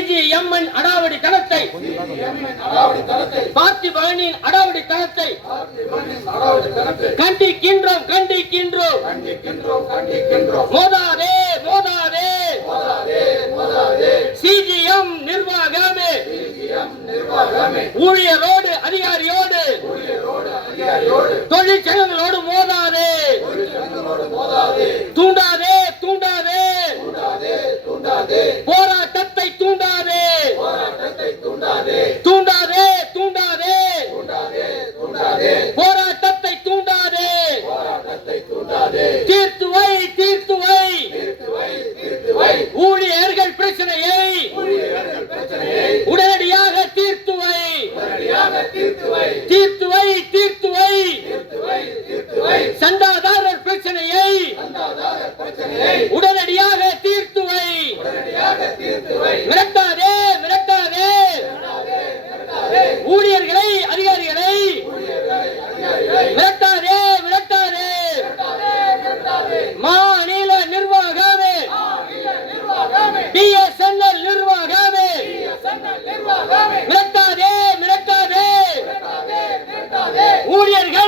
சிஜிஎம்மின் அடாவடி தனத்தை, பார்த்திபனின் அடாவடி தனத்தை கண்டிக்கின்றோம் கண்டிக்கின்றோம். மோதாதே மோதாதே சிஜிஎம் நிர்வாகமே, ஊழியரோடு அதிகாரியோடு தொழிற்சங்கங்களோடு மோதாதே, தூண்டாதே தூண்டாதே போராட்டத்தை தூண்டாதே, தூண்டாதே தூண்டாதே போராட்டத்தை தூண்டாதே, தீர்த்துவை தீர்த்துவை ஊழியர்கள் பிரச்சனையை உடனடியாக தீர்த்துவை, தீர்த்துவை தீர்த்துவை சந்தாதாரர் பிரச்சனையை உடனடியாக தீர்த்துவை, மிரட்டாதே மிரட்டாதே ஊழியர்களை அதிகாரிகளை மிரட்டாதே மிரட்டாதே. மாநில நிர்வாகமே, பிஎஸ்என்எல் நிர்வாகமே மிரட்டாதே மிரட்டாதே ஊழியர்கள்